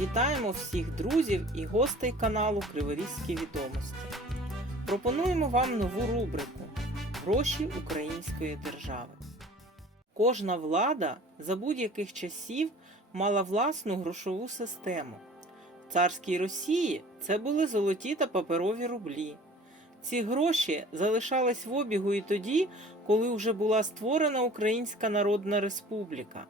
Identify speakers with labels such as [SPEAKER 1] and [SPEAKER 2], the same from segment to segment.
[SPEAKER 1] Вітаємо всіх друзів і гостей каналу Криворізькі відомості. Пропонуємо вам нову рубрику Гроші української держави. Кожна влада за будь-яких часів мала власну грошову систему. В царській Росії це були золоті та паперові рублі. Ці гроші залишались в обігу і тоді, коли вже була створена Українська Народна Республіка.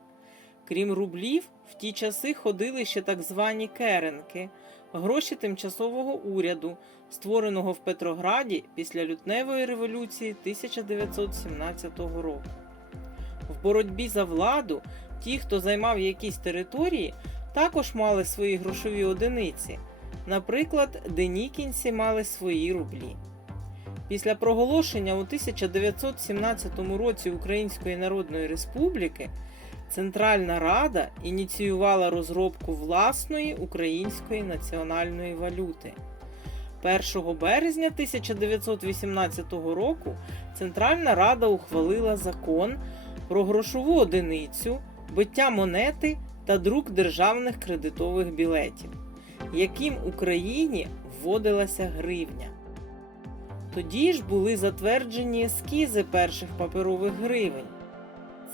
[SPEAKER 1] Крім рублів, в ті часи ходили ще так звані керенки, гроші тимчасового уряду, створеного в Петрограді після лютневої революції 1917 року. В боротьбі за владу ті, хто займав якісь території, також мали свої грошові одиниці. Наприклад, денікінці мали свої рублі. Після проголошення у 1917 році Української Народної Республіки Центральна Рада ініціювала розробку власної української національної валюти. 1 березня 1918 року Центральна Рада ухвалила закон про грошову одиницю, биття монети та друк державних кредитових білетів, яким Україні вводилася гривня. Тоді ж були затверджені ескізи перших паперових гривень.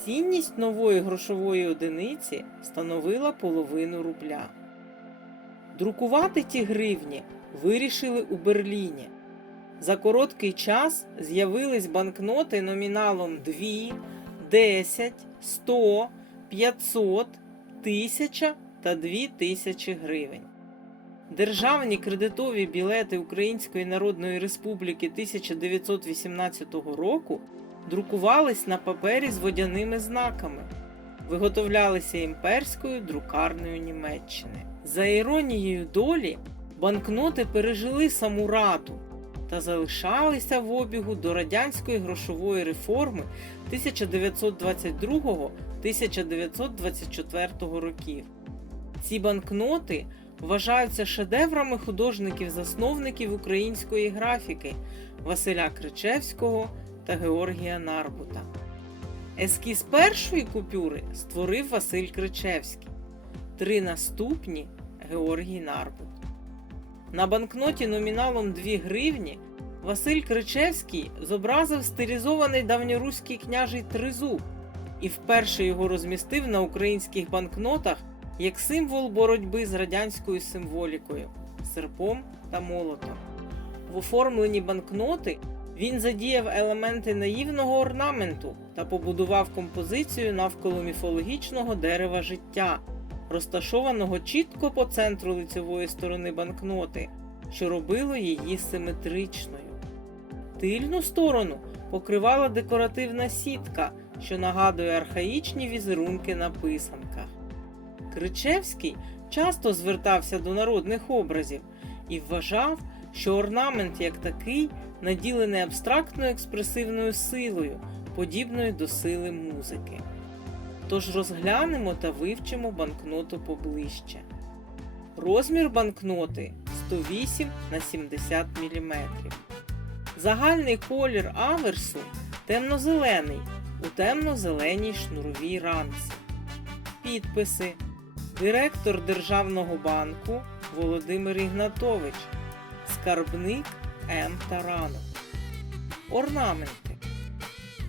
[SPEAKER 1] Цінність нової грошової одиниці становила половину рубля. Друкувати ті гривні вирішили у Берліні. За короткий час з'явились банкноти номіналом 2, 10, 100, 500, 1000 та 2000 гривень. Державні кредитові білети Української Народної Республіки 1918 року друкувались на папері з водяними знаками, виготовлялися імперською друкарнею Німеччини. За іронією долі, банкноти пережили саму раду та залишалися в обігу до радянської грошової реформи 1922-1924 років. Ці банкноти вважаються шедеврами художників-засновників української графіки Василя Кричевського та Георгія Нарбута. Ескіз першої купюри створив Василь Кричевський, три наступні Георгій Нарбут. На банкноті номіналом 2 гривні Василь Кричевський зобразив стилізований давньоруський княжий тризуб і вперше його розмістив на українських банкнотах як символ боротьби з радянською символікою серпом та молотом. В оформленні банкноти він задіяв елементи наївного орнаменту та побудував композицію навколо міфологічного дерева життя, розташованого чітко по центру лицевої сторони банкноти, що робило її симетричною. Тильну сторону покривала декоративна сітка, що нагадує архаїчні візерунки на писанках. Кричевський часто звертався до народних образів і вважав, що орнамент як такий наділений абстрактною експресивною силою, подібною до сили музики. Тож розглянемо та вивчимо банкноту поближче. Розмір банкноти 108 на 70 мм. Загальний колір аверсу темно-зелений у темно-зеленій шнуровій рамці. Підписи Директор Державного банку Володимир Ігнатович, скарбник М. Таранов. Орнаменти.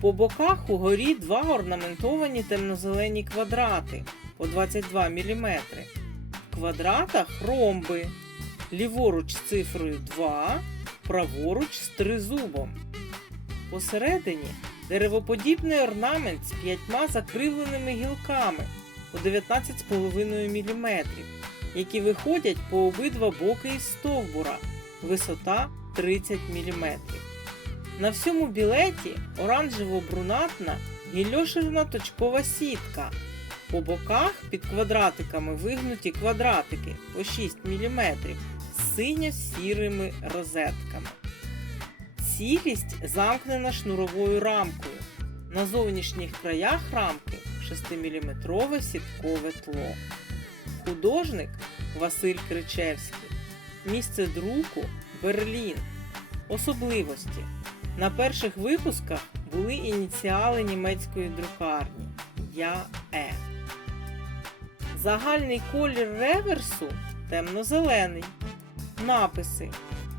[SPEAKER 1] По боках угорі два орнаментовані темнозелені квадрати по 22 мм. В квадратах ромби. Ліворуч з цифрою 2, праворуч з тризубом. Посередині деревоподібний орнамент з п'ятьма закривленими гілками по 19,5 мм, які виходять по обидва боки із стовбура, висота 30 мм. На всьому білеті оранжево-брунатна гільоширна точкова сітка. По боках під квадратиками вигнуті квадратики по 6 мм з синьо-сірими розетками. Цілість замкнена шнуровою рамкою. На зовнішніх краях рамки 6-мм сіткове тло. Художник Василь Кричевський. Місце друку Берлін. Особливості. На перших випусках були ініціали німецької друкарні Я Е. Загальний колір реверсу темно-зелений. Написи.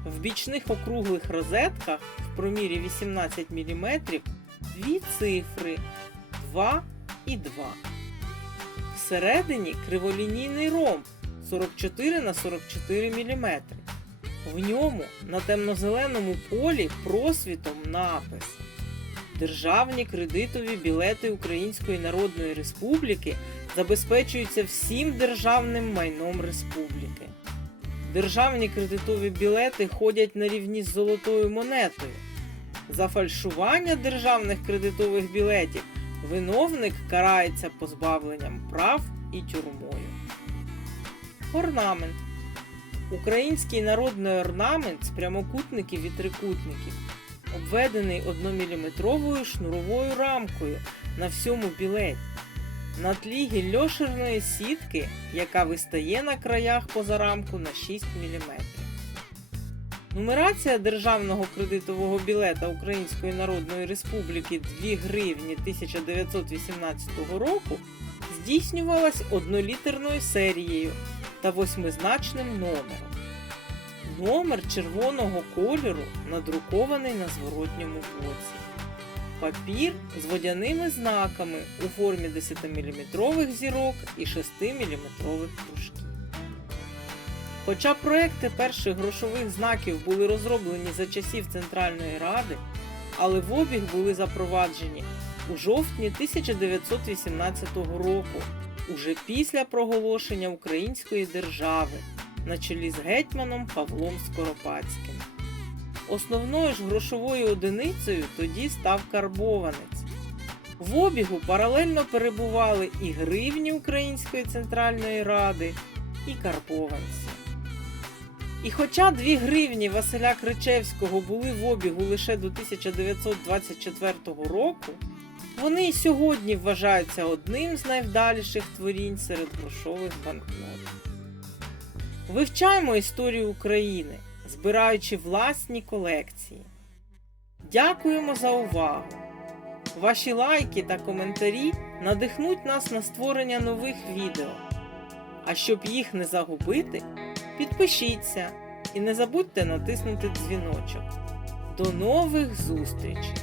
[SPEAKER 1] В бічних округлих розетках в промірі 18 мм дві цифри 2 і 2. Всередині криволінійний ромб 44 на 44 мм. В ньому на темно-зеленому полі просвітом напис Державні кредитові білети Української Народної Республіки забезпечуються всім державним майном республіки. Державні кредитові білети ходять на рівні з золотою монетою. За фальшування державних кредитових білетів виновник карається позбавленням прав і тюрмою. Орнамент. Український народний орнамент з прямокутників і трикутників, обведений 1-мм шнуровою рамкою на всьому білеті. На тлі гільошерної сітки, яка вистає на краях поза рамку на 6 мм. Нумерація державного кредитового білета Української Народної Республіки 2 гривні 1918 року здійснювалась однолітерною серією та восьмизначним номером. Номер червоного кольору надрукований на зворотньому боці. Папір з водяними знаками у формі 10-мм зірок і 6-мм кружків. Хоча проекти перших грошових знаків були розроблені за часів Центральної Ради, але в обіг були запроваджені у жовтні 1918 року, уже після проголошення Української держави на чолі з гетьманом Павлом Скоропадським. Основною ж грошовою одиницею тоді став карбованець. В обігу паралельно перебували і гривні Української Центральної Ради, і карбованці. І хоча 2 гривні Василя Кричевського були в обігу лише до 1924 року, вони сьогодні вважаються одним з найвдаліших творінь серед грошових банкнот. Вивчаємо історію України, збираючи власні колекції. Дякуємо за увагу! Ваші лайки та коментарі надихнуть нас на створення нових відео. А щоб їх не загубити, підпишіться і не забудьте натиснути дзвіночок. До нових зустрічей!